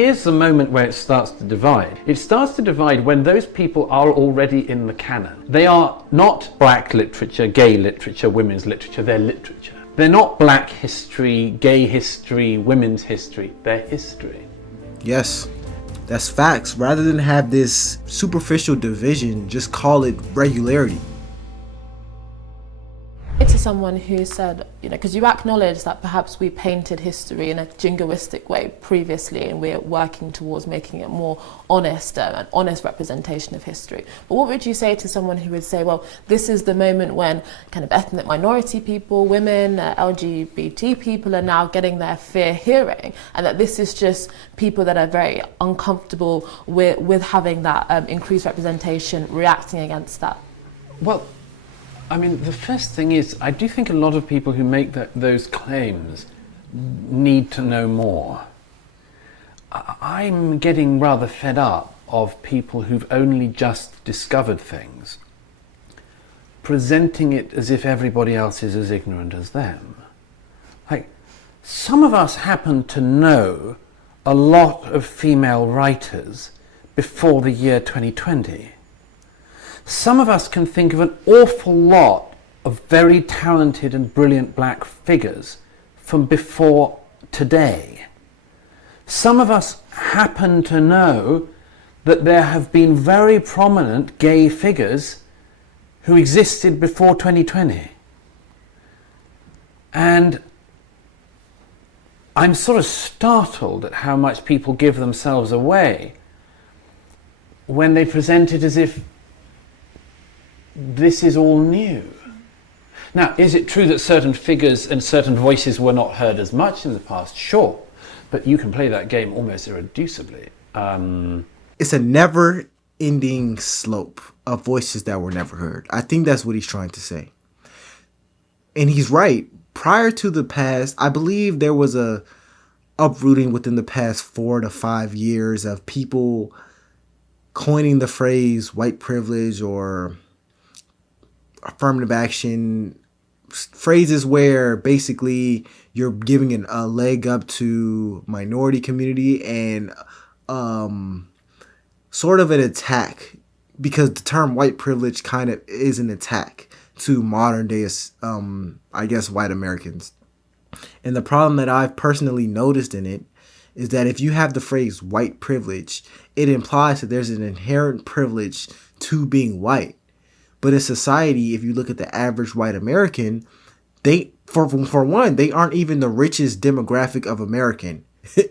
here's the moment where it starts to divide. It starts to divide when those people are already in the canon. They are not black literature, gay literature, women's literature, they're literature. They're not black history, gay history, women's history, they're history. Yes, that's facts. Rather than have this superficial division, just call it regularity. To someone who said, because you acknowledge that perhaps we painted history in a jingoistic way previously and we're working towards making it more honest, an honest representation of history. But what would you say to someone who would say, well, this is the moment when kind of ethnic minority people, women, LGBT people are now getting their fair hearing, and that this is just people that are very uncomfortable with having that increased representation, reacting against that? Well, I mean, the first thing is, I do think a lot of people who make those claims need to know more. I'm getting rather fed up of people who've only just discovered things, presenting it as if everybody else is as ignorant as them. Like, some of us happen to know a lot of female writers before the year 2020. Some of us can think of an awful lot of very talented and brilliant black figures from before today. Some of us happen to know that there have been very prominent gay figures who existed before 2020. And I'm sort of startled at how much people give themselves away when they present it as if this is all new. Now, is it true that certain figures and certain voices were not heard as much in the past? Sure, but you can play that game almost irreducibly. It's a never-ending slope of voices that were never heard. I think that's what he's trying to say. And he's right. Prior to the past, I believe there was a uprooting within the past 4 to 5 years of people coining the phrase white privilege or affirmative action, phrases where basically you're giving a leg up to minority community and sort of an attack, because the term white privilege kind of is an attack to modern day, I guess, white Americans. And the problem that I've personally noticed in it is that if you have the phrase white privilege, it implies that there's an inherent privilege to being white. But in society, if you look at the average white American, they, for one, they aren't even the richest demographic of American.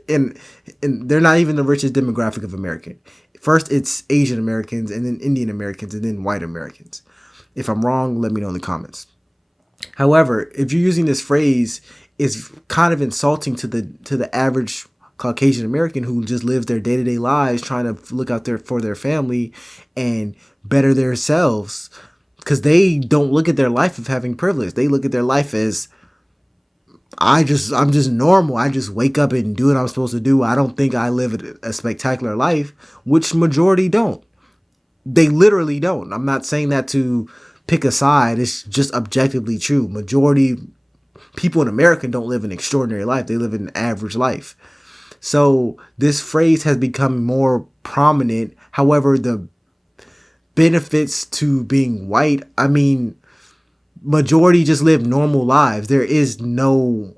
and they're not even the richest demographic of American. First, it's Asian Americans, and then Indian Americans, and then white Americans. If I'm wrong, let me know in the comments. However, if you're using this phrase, it's kind of insulting to the average Caucasian American who just lives their day-to-day lives trying to look out there for their family and better themselves, because they don't look at their life of having privilege. They look at their life as, I'm just normal. I just wake up and do what I'm supposed to do. I don't think I live a spectacular life, which majority don't. They literally don't. I'm not saying that to pick a side. It's just objectively true. Majority people in America don't live an extraordinary life. They live an average life. So this phrase has become more prominent. However, the benefits to being white, I mean, majority just live normal lives. There is no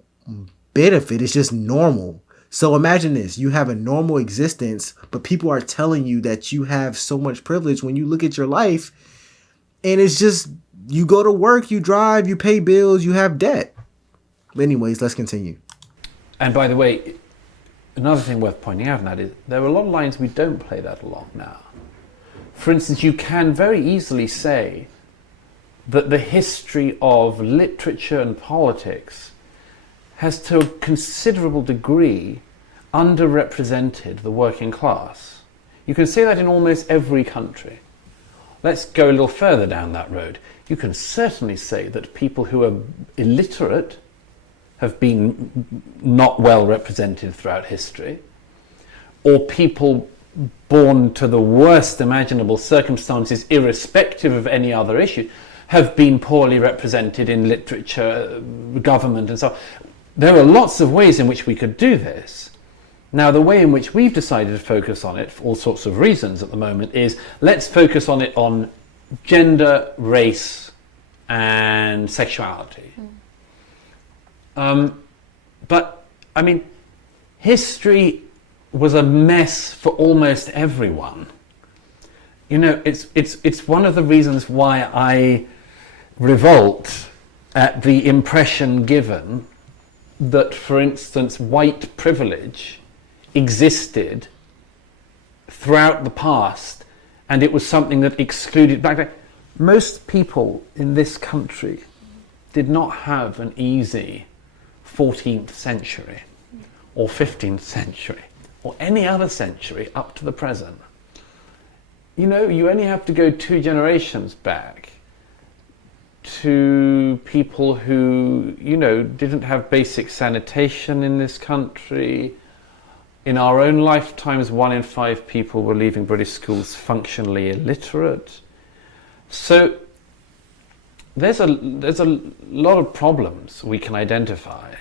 benefit. It's just normal. So imagine this. You have a normal existence, but people are telling you that you have so much privilege when you look at your life. And it's just, you go to work, you drive, you pay bills, you have debt. But anyways, let's continue. And by the way, another thing worth pointing out in that is there are a lot of lines we don't play that along now. For instance, you can very easily say that the history of literature and politics has to a considerable degree underrepresented the working class. You can say that in almost every country. Let's go a little further down that road. You can certainly say that people who are illiterate have been not well represented throughout history, or people born to the worst imaginable circumstances, irrespective of any other issue, have been poorly represented in literature, government, and so on. There are lots of ways in which we could do this, Now, the way in which we've decided to focus on it, for all sorts of reasons at the moment, is let's focus on it on gender, race, and sexuality. But, I mean, history was a mess for almost everyone. You know, it's one of the reasons why I revolt at the impression given that, for instance, white privilege existed throughout the past, and it was something that excluded black. Most people in this country did not have an easy 14th century or 15th century or any other century up to the present. You know, you only have to go 2 generations back to people who, you know, didn't have basic sanitation in this country. In our own lifetimes, 1 in 5 people were leaving British schools functionally illiterate. So there's a lot of problems we can identify.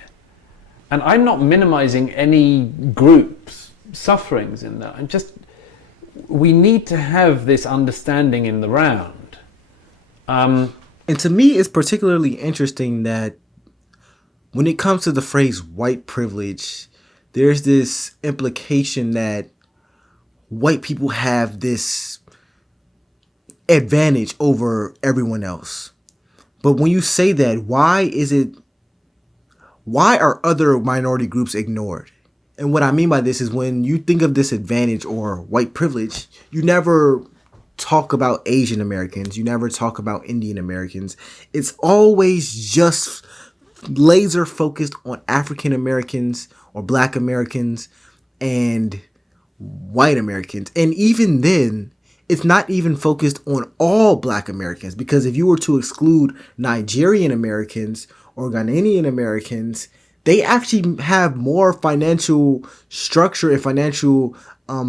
And I'm not minimizing any groups' sufferings in that. We need to have this understanding in the round. And to me, it's particularly interesting that when it comes to the phrase white privilege, there's this implication that white people have this advantage over everyone else. But when you say that, why are other minority groups ignored? And what I mean by this is when you think of this advantage or white privilege, you never talk about Asian Americans. You never talk about Indian Americans. It's always just laser focused on African Americans or Black Americans and white Americans. And even then, it's not even focused on all Black Americans, because if you were to exclude Nigerian Americans or Ghanaian Americans, they actually have more financial structure and financial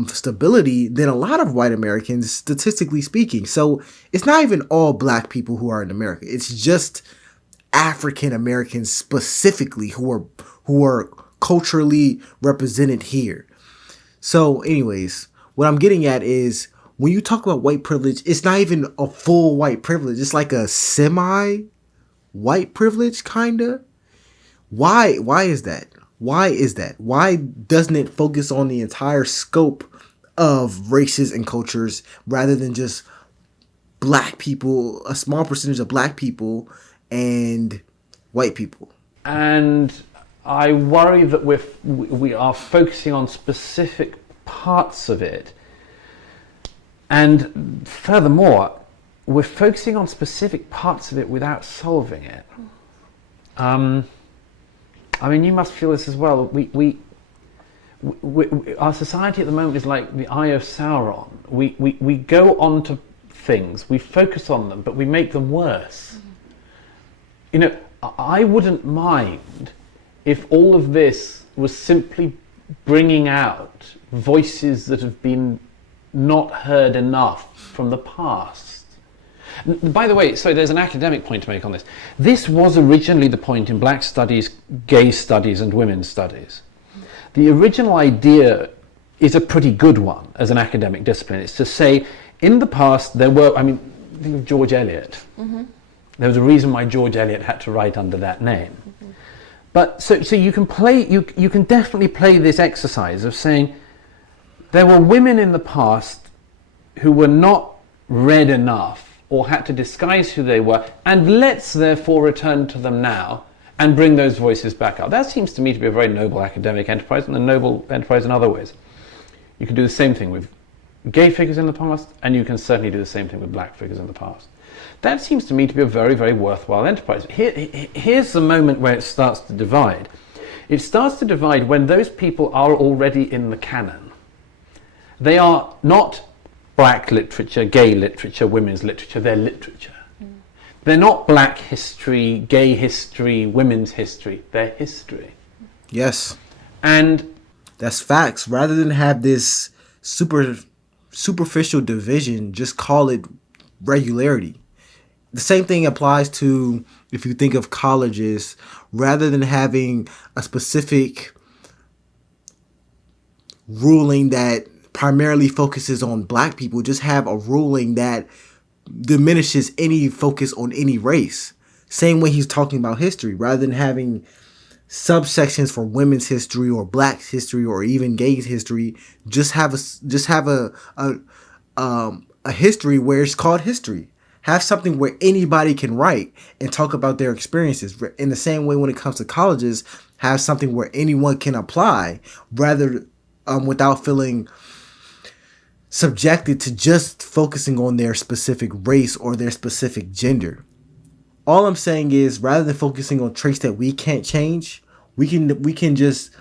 stability than a lot of white Americans, statistically speaking. So it's not even all Black people who are in America. It's just African Americans specifically who are culturally represented here. So anyways, what I'm getting at is when you talk about white privilege, it's not even a full white privilege. It's like a semi white privilege, kinda. Why is that? Why is that? Why doesn't it focus on the entire scope of races and cultures rather than just Black people, a small percentage of Black people and white people? And I worry that we are focusing on specific parts of it. And furthermore, we're focusing on specific parts of it without solving it. I mean, you must feel this as well. We our society at the moment is like the Eye of Sauron. We go on to things, we focus on them, but we make them worse. You know, I wouldn't mind if all of this was simply bringing out voices that have been not heard enough from the past. By the way, so there's an academic point to make on this. This was originally the point in Black studies, gay studies, and women's studies. The original idea is a pretty good one as an academic discipline. It's to say, in the past, there were, I mean, think of George Eliot. Mm-hmm. There was a reason why George Eliot had to write under that name. Mm-hmm. But so you can play, you can definitely play this exercise of saying, there were women in the past who were not read enough or had to disguise who they were, and let's therefore return to them now and bring those voices back up. That seems to me to be a very noble academic enterprise, and a noble enterprise in other ways. You can do the same thing with gay figures in the past, and you can certainly do the same thing with Black figures in the past. That seems to me to be a very, very worthwhile enterprise. Here's the moment where it starts to divide. It starts to divide when those people are already in the canon. They are not Black literature, gay literature, women's literature, they're literature. Mm. They're not Black history, gay history, women's history, they're history. Yes. And that's facts. Rather than have this superficial division, just call it regularity. The same thing applies to, if you think of colleges, rather than having a specific ruling that primarily focuses on black people. Just have a ruling that diminishes any focus on any race. Same way he's talking about history, rather than having subsections for women's history or black history or even gay history. Just have a history where it's called history. Have something where anybody can write and talk about their experiences. In the same way, when it comes to colleges, have something where anyone can apply, rather without feeling subjected to just focusing on their specific race or their specific gender. All I'm saying is, rather than focusing on traits that we can't change, we can just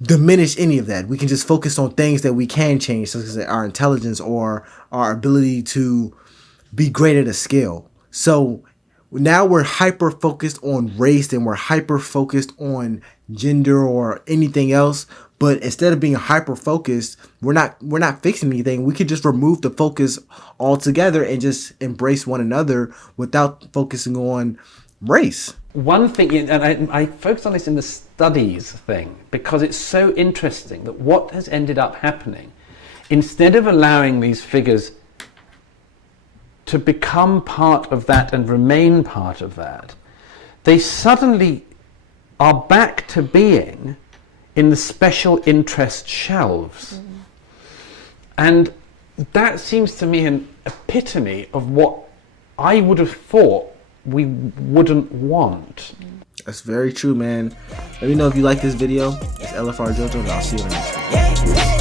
diminish any of that. We can just focus on things that we can change, such as our intelligence or our ability to be great at a skill. So now we're hyper focused on race and we're hyper focused on gender or anything else. But instead of being hyper focused, we're not fixing anything. We could just remove the focus altogether and just embrace one another without focusing on race. One thing, and I focus on this in the studies thing, because it's so interesting that what has ended up happening, instead of allowing these figures to become part of that and remain part of that, they suddenly are back to being in the special interest shelves. And that seems to me an epitome of what I would have thought we wouldn't want. That's very true, man. Let me know if you like this video. It's LFR Jojo, and I'll see you in the next one.